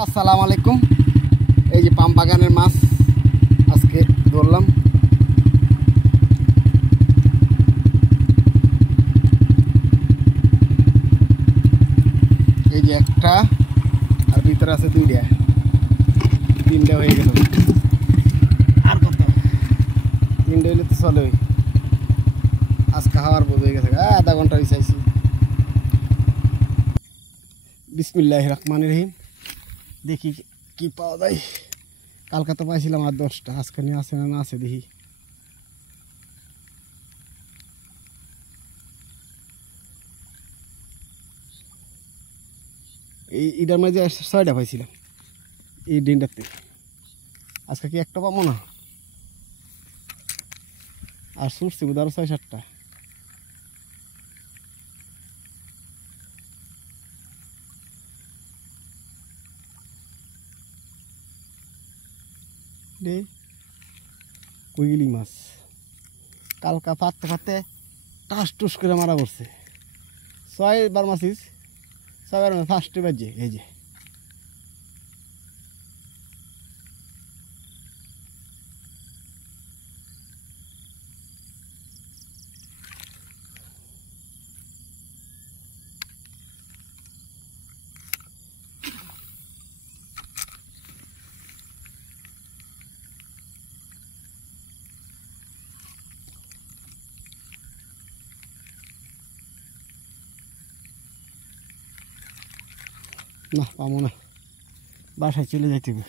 আসসালামু আলাইকুম। এই যে পাম বাগানের মাছ আজকে ধরলাম। এই যে একটা, আর ভিতরে আছে দুইটা, তিনটা হয়ে গেল। আর কত? তিনটা হইলে তো চলে। আজকে হাওয়ার বোধ হয়ে গেছে, আধা ঘন্টা হয়েছে। বিসমিল্লাহির রহমানির রহিম। দেখি কি পাওয়া যায়। কালকে তো পাইছিলাম আর 10টা, আজকে নিয়ে আছে না আছে দেখি। এটার মাঝে 6টা পাইছিলাম এই দিনটাতে। আজকে কি একটা পাবো না? আর ছুটছি বোধ আরো 6-7টা। কুইলি মাছ কালকা পাততে পাততে টাস টুস করে মারা পড়ছে। 6বার মাছিস, 6বার ফার্স্টে বাজে। এই যে না পাবো না, বাসায় চলে যাইতে হবে।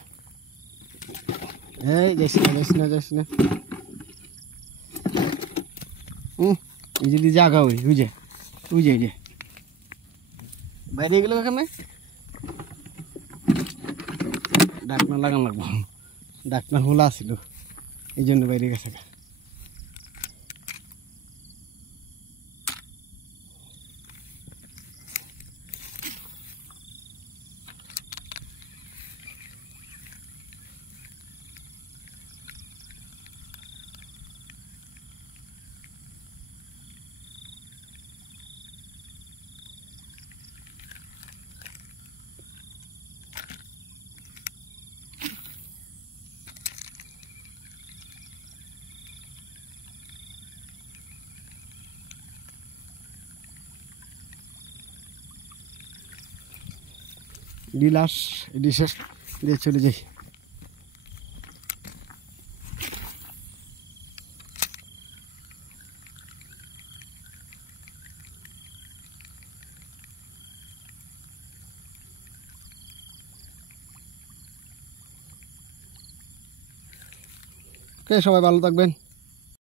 এই যাইস না যাইস না যাইস না। এই যদি জাগা ওই বুঝে বুঝে যে বাইরে গেল এখানে ডাকনা লাগান লাগবো। ডাকনা খোলা ছিল, এই জন্য বাইরে গেছে। ডিলাস ডিশের দিয়ে চলে যাই। সবাই ভালো থাকবেন।